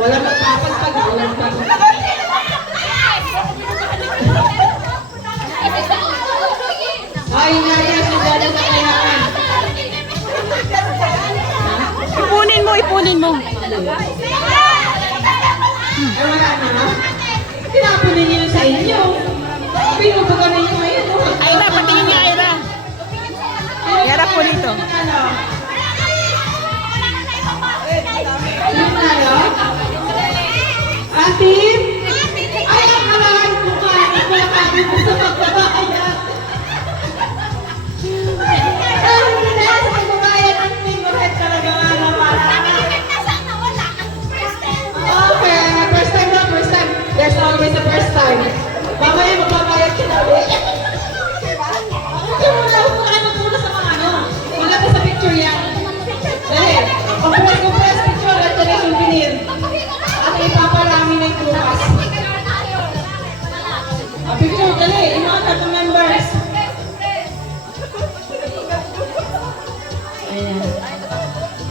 Wala magpapagpag. Ay, nariyan sa dala sa kailangan. Ipunin mo. Ay, wala na. Tinapunin niyo sa inyo. Pinubugan ninyo ngayon. Ira, patingin niya, Ira. Ira po dito. Yung ano? Atim? Ay, ang halahan ko ka. Ito ang ating mo sa pagbabayad. Ay, hindi na sa pagbabayad. Ang favorite talaga nga naman. Okay, first time na, first time. There's always a first time. Mamaya magbabayad ka na ulit. Muna sa mga ano. Wala ka sa picture yan. Dali. Compress picture at dali souvenir. At ipaparami ng Lucas. Picture, dali. Yung mga tato members. Ayan.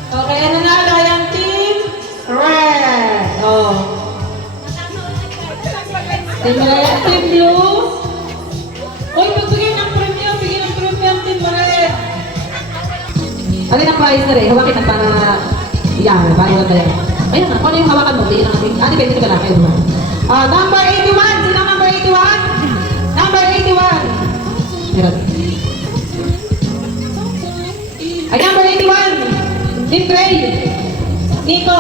Okay, ano na? Kayang team red. Oh. Team blue. Uy, pagbigay ng premium. Bigyan ng premium, team red. Ano yung prize na rin? Hawakin na para... Yan, bayo na yan. Ayun na, kung ano yung hawakan mo, tingin na natin. Ate, pwede ka na kayo naman. Number 81! Sino number 81? Number 81! Meron. Ay, number 81! Team Gray! Nico!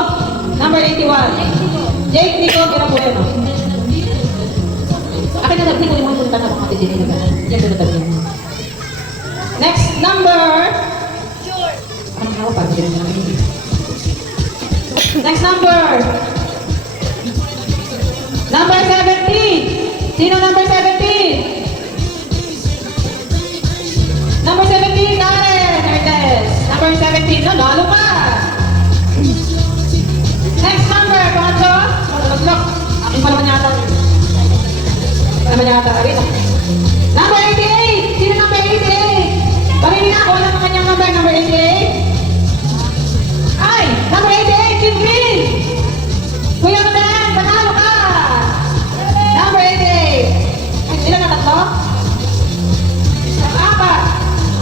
Number 81! Jake, Nico, kira po yun. Akin na nagtin ko yung mga punta na mga pwede nila. Yan doon na tayo. Next number... Next number. Number 17. Sino number 17? Number 17, Karen Hernandez. Number 17, no, lalo pa. Next number, Pancho. Look, aking pa naman yata. Pa naman yata. Number 88. Sino number 88? Pamili na ako ng kanyang number 88. Ay, number 88, Team Green. Kuya Madan, panalo ka. Number 88. Ilan na tatlo? Apat.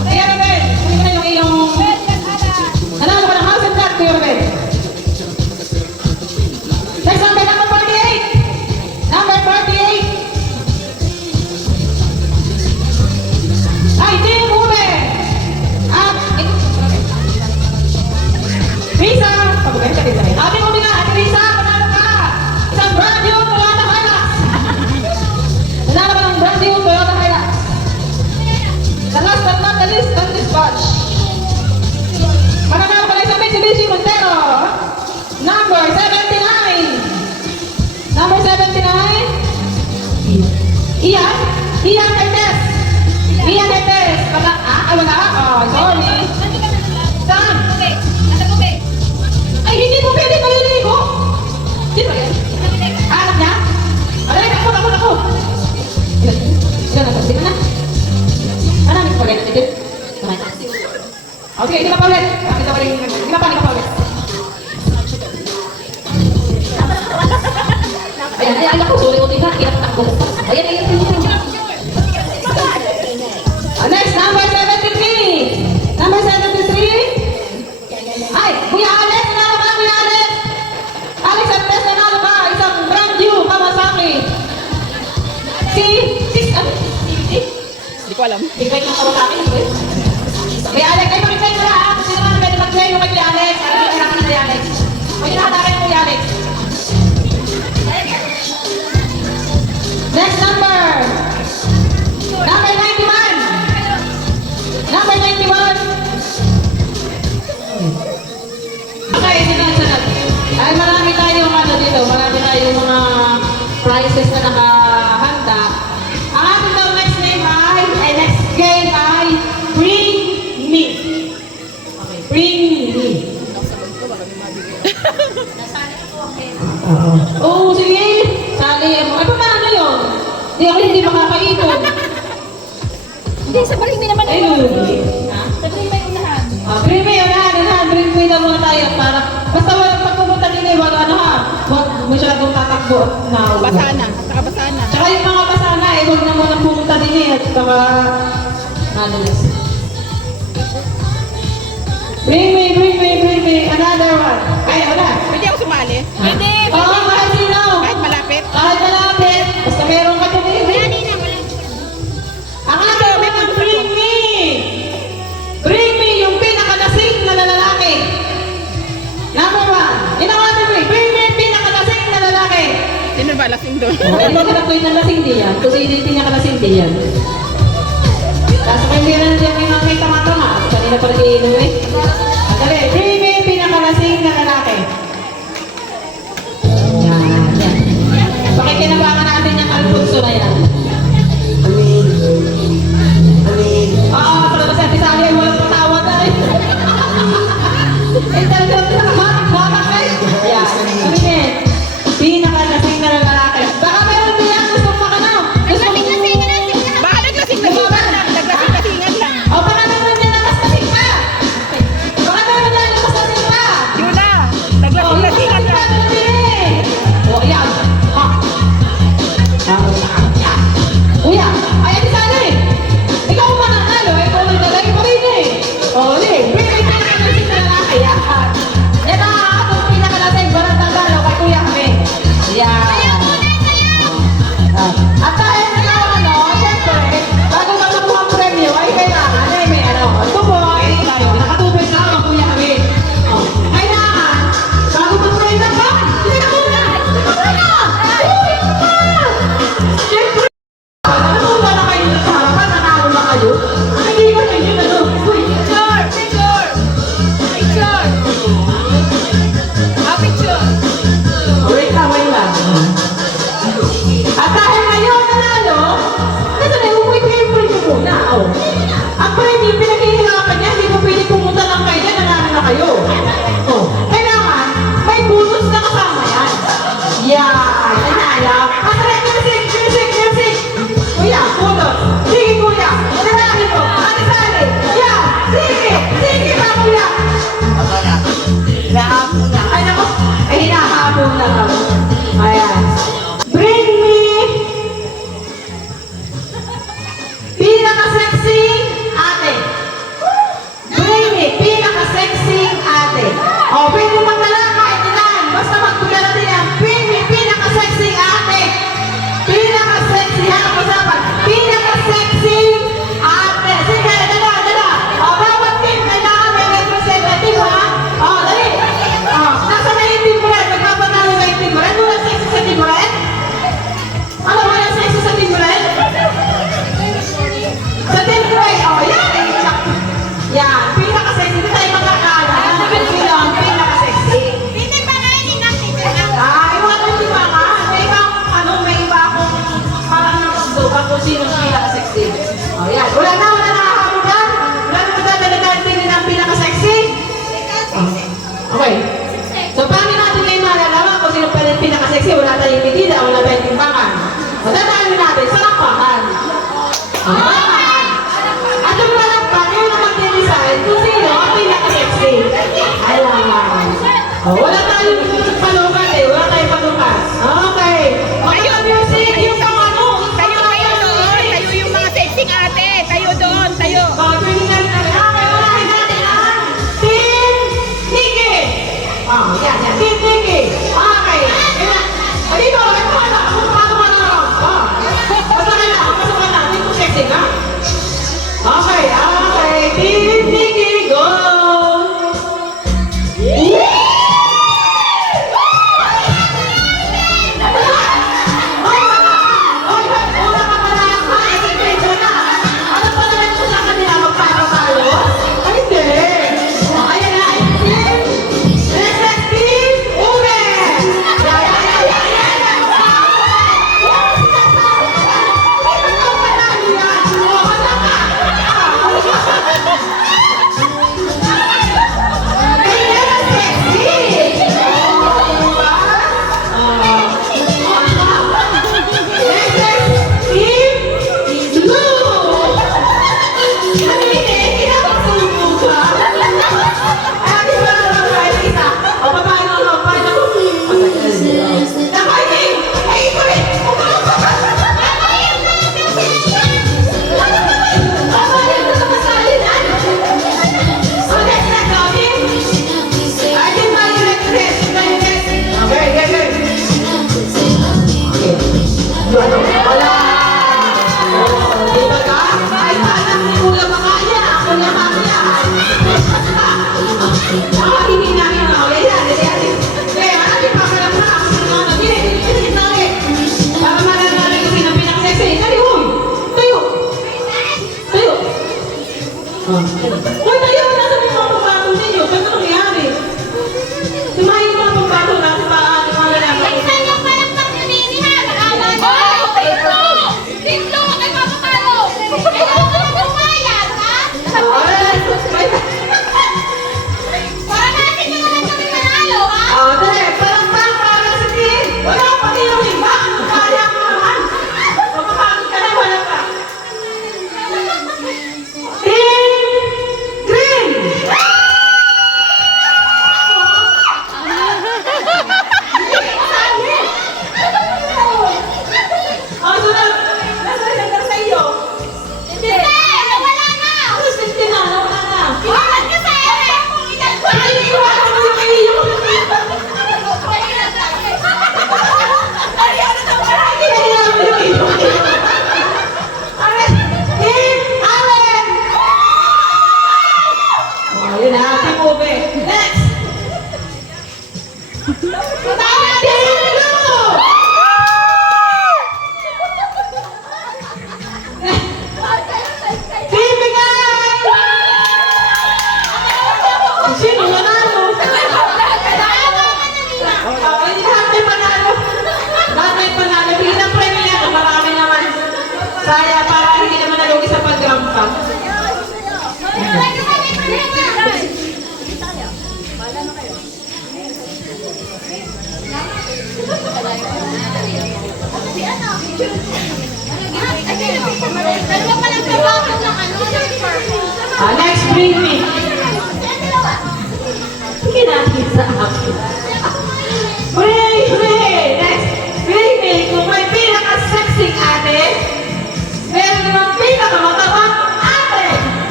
Kuya Ruben, kunin mo na yung iyong... Nanalo ka ng house and flat, Kuya Ruben. Next number, number 48. Number 48. Ay, Team Ruben. Risa! Pag-ubenta din tayo. Ate mo nga, Ate Risa, panalo ka! Isang brand new Toyota Hilux! Nanalo ka ng brand new Toyota Hilux. The last but not the least on this batch. Mananalo ka na isang Mitsubishi Montero. Number 79. Number 79. Ian? Ian Hertes. Ian Hertes. Wala? Oh, sorry. Saan? Ay, hindi mo pwede maliligo. Sino ba yan? Anak niya? Alay, ako. Ilan na to? Sino na? Marami ko pala yung natin. O sige, hindi ka pa ulit. Hindi ka pa ulit. Ayan, ako. Sorry, ka. Hirap ako. Ayan. Next, number 73. Number 73. Ay, Kuya Alex. Alex Antes, nanalo ka. Isang brand new Kawasaki. Si, ano ko alam. Invite mo ako sa akin, okay? Kay Alex, ay mag-invite mo lahat. Kung sino naman pwede mag-play yung kay Alex. Ay, natin si Alex. May nakatake mo kay Alex. Next number. Number 91. Number 91. Okay, sunod. Ay, marami tayong ano dito. Marami tayong mga prizes na nakahanda. Ang ating daw next name ay, next game ay Bring Me. Okay, Bring Me. Oo, sige. Sali. Ay, paano yun? Hindi makakaipon. Hindi, sa Bring Me naman. Ay, lugi. Sa Bring Me unahan. Bring Me, unahan. Bring Me na muna tayo para, basta walang pagpupunta din wag ano ha. Wag masyadong tatakbo na. Basa na. Saka basa na. Tsaka yung mga basa na, wag na muna pumunta din at saka, nadulas. Bring me, another one. Ay, wala. Pwede ako sumali? Pwede. Oo, kahit sino. Kahit malapit? Kahit malapit. Basta meron ka din. Ang ating mga Bring Me. Bring Me, yung pinakalasing na lalaki. Number 1. Yun ang ating Bring Me, pinakalasing na lalaki. Sino ba lasing doon? Pwede mo na yung nalasing di yan. Kung sino yung pinakalasing di yan. Kaso kung hindi na nandiyan yung mga tama-tama. Kanina pa nag-iinom eh. Dali, Bring Me, pinakalasing na lalaki. Yan. Pakikinabangan natin yung Alfonso na yan. Para sa tisali ay walang patawa na eh. Talagang nakakamak eh. Yan. Sabihin, pinakalasing na lalaki. Baka meron din yan gusto makana. Gusto Baka naglasing-lasingan lang. Naglasing-lasingan lang. O baka meron din nakasasing pa. Baka meron din nakasasing pa. Yun na. O, Naglasing-lasingan yung lang. nakasasing pa. O, yan. Ha. Kuya, ay, di sana eh. Ikaw mananalo, ikaw nagdalay pa rin eh. O, di. Pinakalasing na lalaki. Yan. Yan ang akong pinakalasing. Walang tanggal kay kuya kami. Yan. At dahil ikaw ano, siyempre, bago ka makuha ang premyo, ay kailangan ay may ano. Ito po, ay tayo, nakatubig na ang kuya kami. Oh, kailangan, bago mag-premyo ka, hindi ka muna! Hindi ka muna! Uy, ito pa! Siyempre, nakakuha na kayo sa harapan, nanalo na kayo. Hindi ko na yun ano. Uy, Picture! Picture! Picture! Picture! wait lang. At dahil ngayon nanalo, kasi na yung premyo muna. Oh. Ang premyo, pinaghihirapan niya, hindi mo pwede pumunta lang kayo niya, nanalo na kayo. Oh. Kailangan, may bonus na kasama yan. Yan, nanalo. At music. Kuya, bonus. Sige kuya, nanalo ko. Ate Sally, yan. Sige ba kuya? Ay nako, ay hinahabol na lang. Ayan. Bring me pinaka-sexy ate. Bring me pinaka-sexy ate. O, pwede mang lalaka, itinan. Basta magtula natin yan. Bring me pinaka-sexy ate. Pinaka-sexy, hanap usapan. Pinaka-sexy ate. Sige, dala. O, bawat team, kailangan may representative ha. O, dali. O, nasa na yung team red? Magpapanalo na yung team red? Walang sexy sa team red? Ano walang sexy sa team red? Sa team red, o, yan. Yan, pinaka-sexy. Hindi tayo magkakala. Kung sino ang pinaka-sexy. Hindi pa nga yun Iwan ko yung mga, may iba akong parang nakasubukan kung sino ang pinaka-sexy. O, yan. Wala na nakakabugan. Wala na magdadalitan din ang pinaka-sexy. Okay. So, paano natin ngayon malalaman kung sino pa rin pinaka-sexy? Wala tayong medida, wala tayong timbangan. O, dadaan natin sa lakpakan. At yung palakpak, yun ang mag-decide kung sino ang pinaka-sexy. Alam. O, wala tayong palukat eh. Wala tayong palukat. Okay. Kayo, music, yung pang ano. Tayo doon. Tayo yung mga sexing ate. Tayo doon. Tayo. Pwede na rin natin. Okay, unahin natin ang Team Nikki. Yan. Team Nikki. Okay. Dito, ito. Paano ka na? Basta ka na. Pasok ka na. Dito sexy ka. Ako, hindi namin ako. Yan. Kaya, natin papalang na. Hindi. Para malalaman kasi ng pinakasexy. Dali, huy. Tayo. Tayo. Huy, tayo. Nasa may mga pambato ninyo. Ba't ito nangyari? Tumahin mga pambato natin para ating mga lalaki. Isa yung palakpak ni Nini ha. Nakawa niyo. Tinto! Tinto! Kay Papa Carlo! Ayaw ko na bumayag, ha? Para natin yung naman kami manalo, ha? Dali. Parang para sa team. Wala akong pati yung iba. Kaya mo naman. Mapapagod ka na, wala ka. Team Green! Sunod. Nasa sa iyo. Hindi! Nawala na! Sige na, nawala na. Iwan ka sa ere! Kung inalwa Ay, iwan ko na yung iyo. Kailangan mo yung iyo. Alright. Team Allen! Yun na, Team Ube. Next! Team Blue! Team Bigay! Sino nanalo? Hindi lahat may panalo. Lahat may panalo. Bigyan ng premyo yan. Marami naman. Saya para hindi naman nalugi sa pagrampa. Dalawa pa lang trabaho ng ano, ng purple. Next, bring me. Sige natin sa akin. Bring me! Next, bring me. Kung may pinaka-sexy ate, meron naman pinaka-matabang ate.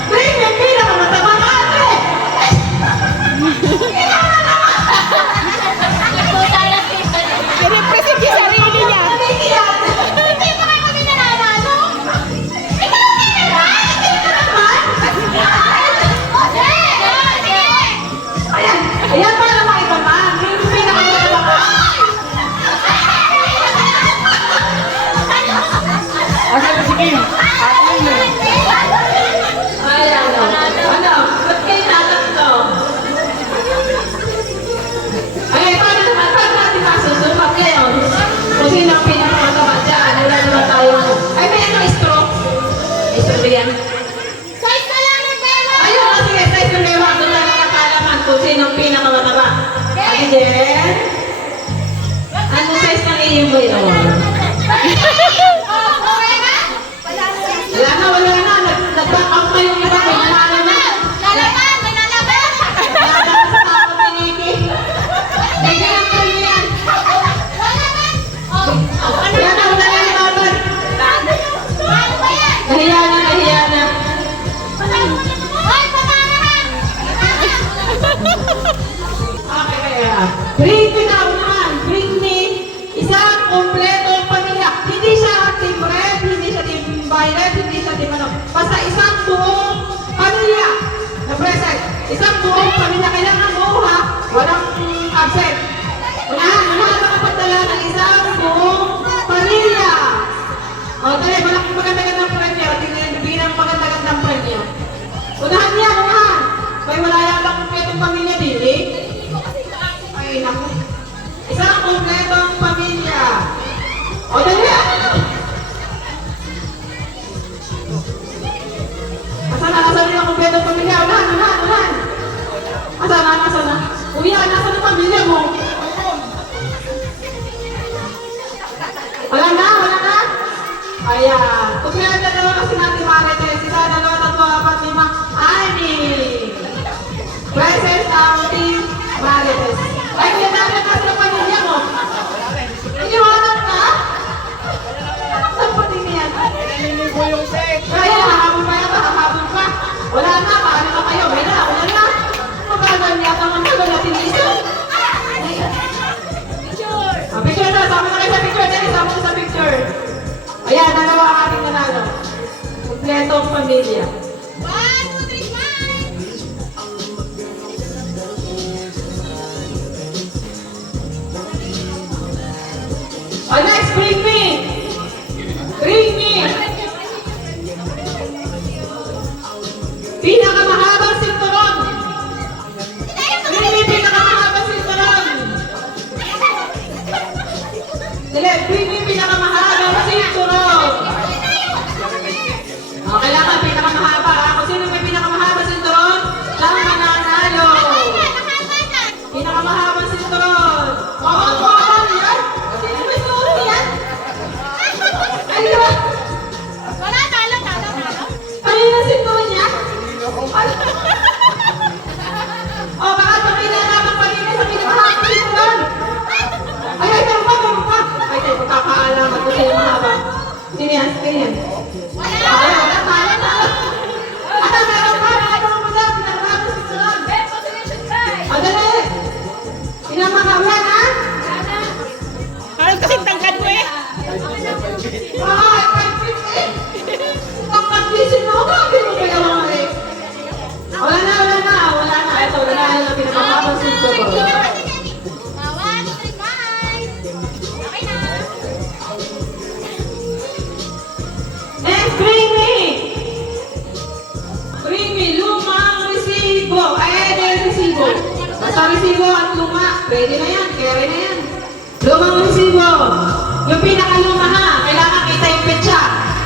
Bring me pinaka-matabang ate. I-represent yung sarili niya. Nakikiyan. Hindi pa kayo kami nananalo? Ikaw na naman! Ayan. Ayan para makita man. Bring me pinaka-matabang ate. Ayan. Ano? Ba't kayo tatatlo? Ay, paano natin masusunod ngayon? Kung sino ang pinakamatama dyan, wala naman tayo. Ay, may ano, straw? May straw ba yan? Size na lang ng pera! Ayun, sige, sa straw na yung doon lang nakakalaman kung sino ang pinakamatama. And then, ano size ng iyong boy? Oh. Wala na. Nag-back out na yung iba. May nanalo na. Lalaban! May lalaban! Nalaban sa takot ni Nikki. Ganyan ang tuloy yan. Lalaban! Oh, Wala na yung laban. ano ba yan? Nahiya na. Hoy, pamarahan! Okay, kaya. Bring me now naman. Bring me isang kompletong pamilya. Hindi siya team red, hindi siya team violet, hindi siya team ano. Basta isang buong pamilya na present. Isang buong pamilya. Kailangan buo ha. Walang absent. Unahan ang kapagdala ng isang buong pamilya. O, dali, walang maganda-gandang premyo. Bigyan ng maganda-gandang premyo. Unahan niya, unahan. May wala yata kompletong pamilya din eh. Ay, naku. Isang kompletong pamilya. O, dali ah. Asan na ang kompletong pamilya? Unahan. Asan na? Uya, nasa na pamilya mo? Wala na? Ayan. Kung meron dalawa kasi natin marites, isa, dalawa, tatlo, apat, lima, anim. Present ang team marites. Ay, kaya natin kasi ang pamilya mo. Iniwanan ka? Saan pa din yan? Kaya, hahabol pa. Wala na, paano na kayo? May na. Magagal niya ang mga natin isa. Picture na, sama na kayo sa picture. Dali, sama na sa picture. Ayan, dalawa ang ating nanalo. Kompletong pamilya. 1, 2, 3, smile! Pinakamahabang sinturon. Bring me pinakamahabang sinturon. Dali, bring me pinakamahabang sinturon. Oh, kailangan pinakamahaba. Kung sino may pinakamahabang sinturon, siya ang mananalo. Pinakamahabang sinturon. Kawan-kawan yan. Sino may sinturon yan? Ay, di ba? Wala, talo. Ano yung sinturon niya? Oh, baka pakita naman kanina sa pinakamahabang sinturon. Ay, meron pa. Ay, tayo, magkakaalaman ko sa'yo mahaba. Sino yan? Sino yan? Ay, wala, talo. Ata, meron pa. Meron pa dyan. Pinakamahabang sinturon. O, dali. Pinakamahabang, ha? Halos kasing tangkad mo eh. Ay, 550. Ang pag-visit mo, grabe mo kaya mga eh. Wala na. Ito, wala na pinakamahabang sinturon. Next, bring me lumang resibo. Ay, ito yung resibo. Basta resibo at luma. Pwede na yan, carry na yan. Lumang resibo. Yung pinakaluma ha, kailangan kita yung petsa.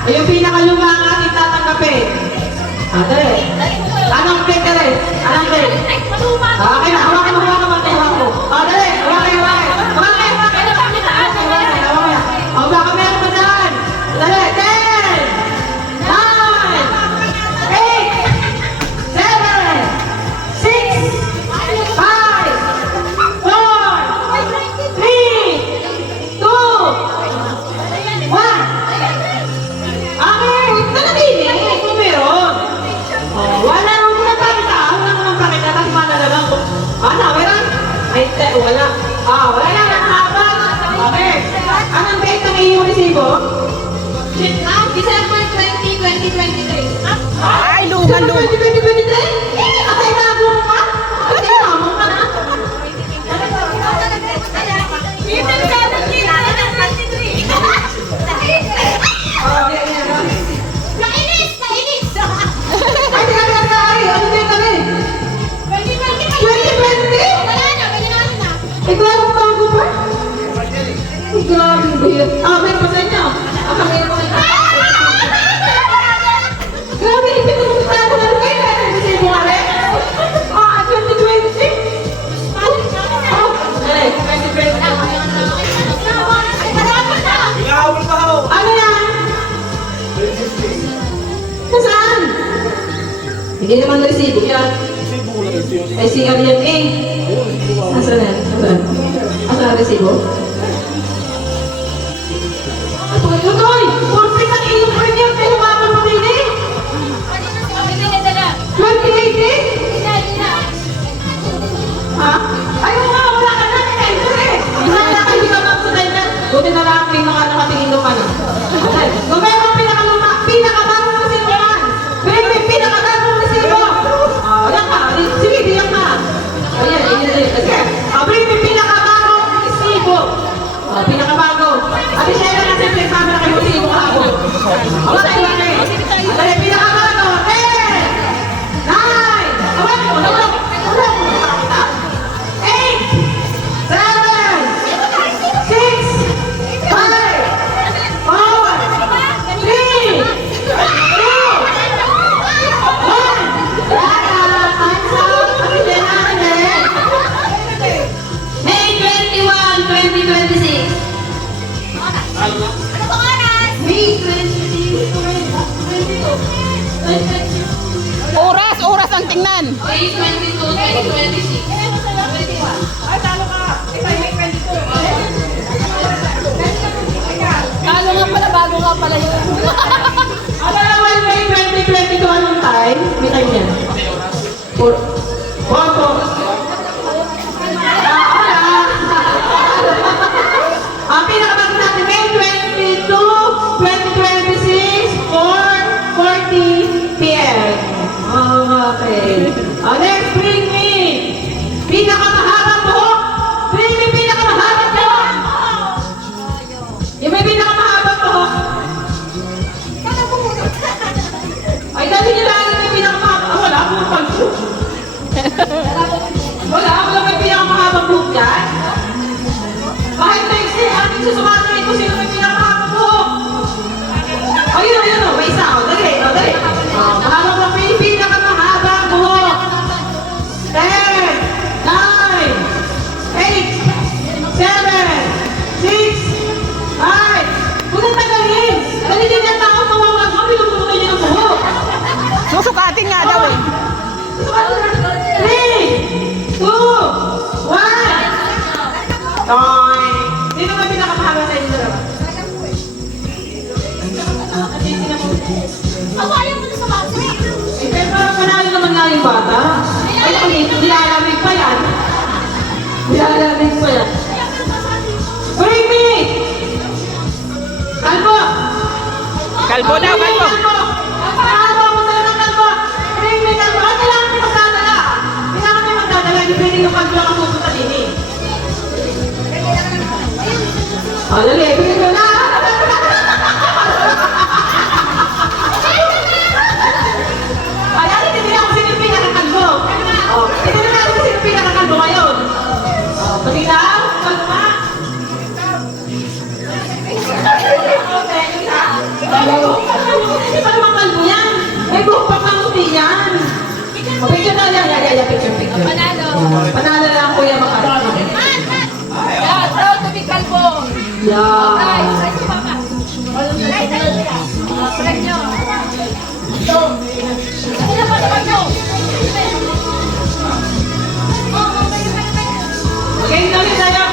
Yung pinakaluma ang ating tatanggapin. Ate, anong date ka rin? Anong date? Okay na, hawakan mo. Dali, hawakan. O, baka meron pa dyan. Dali, 10, 9, 8, 7, 6, 5, 4, 3, 2, 1. Okay, nanatili. Kung meron. Oh, wala naman pakita. Kasi manalagang ko. Meron? Ay, wala. Wala na. Nakahaba. Okay. Anong date ang iyong resibo? December 20, 2023. Ay, luma. 2023? Atay na mo ka? Atay na mo ka na? Nainis! Ay, ay. Ano date kami? 2020? Wala na, ganyan na. Ikaw ang bago pa? Ay, grabe ba yun? May pa sa inyo. Kami po sa inyo. Grabe, hindi ko nung tago na rin kayo. Kasi mo nga rin. 2020? Dali, 2020. Ano yan? Nasaan? Hindi naman resibo yan. Ay, CR yan eh. Nasaan yan? Nasaan ang resibo? Tutoy! Pulpit ang iyong premium kayo mga pamili! 2018? Ha? Ay, wala ka na! Ito eh! Wala ka, hindi ka magsunay na. Buti na lang may mga nakatingin doon ka na. Okay. Kung mayroong pinakabagong resibo yan! May pinakabagong resibo! Ayan ka! Sige, diyan ka! Ayan. Sige. Bring me pinakabagong resibo! Pinakabago! Ate Shera kasi pinagsabi na kayo resibo kahapon. Okay. Dali, pinakabago! 10! 9! Awag mo! Awag! 8! 7! 6! 5! 4! 3! 2! 1! May 21, 2026. Ano bang oras? May 20, Oras ang tingnan. May 22, 2026. Ay, talo ka! Ito yung may 22. Talo nga pala, bago nga pala yun. Ano naman may 2022 anong time? May time yan. Opo. Ang pinakabago natin May 22, 2026, 4:40 p.m. Okay. Next, bring me pinakamahabang buhok. Bring me pinakamahabang buhok. Yung may pinakamahabang buhok. Ayun, may isa. Dali. Mahaba ng pinakamahaba buhok. 10, 9, 8, 7, 6, 5. Huwag ang tagalin. Dali din ang tao mawawag mo. Pinupulutan niya ng buhok. Susukatin nga daw eh. 3, 2, 1. Toy. Sino ba pinakamahaba sa inyo? Awayan mo na sa base. Eh, pero parang panalo naman nga yung bata. Ay, nilalamig pa yan. Nilalamig pa yan. Bring me! Kalbo! Kalbo daw, kalbo. Kalbo! Magdala ng kalbo! Bring me, kalbo! Ay, kailangan may magdadala. Kailangan may magdadala. Hindi pwede yung kalbo ang pupunta din eh. Oh, dali. Bigyan mo na! Ayan, hindi na ako sino yung pinakakalbo. Oh, hindi na ako sino yung pinakakalbo ngayon. Oh, pagkitaw, kalma. Hindi pa naman kalbo yan. May buhok pa kamuti yan. Oh, picture na yan. Picture. Panalo. Panalo na ang kuya Makar. Yeah, proud to be kalbo. Yeah. Guys, try to papa. Try nyo. Sino pa naman nyo? Okay, dali tayo.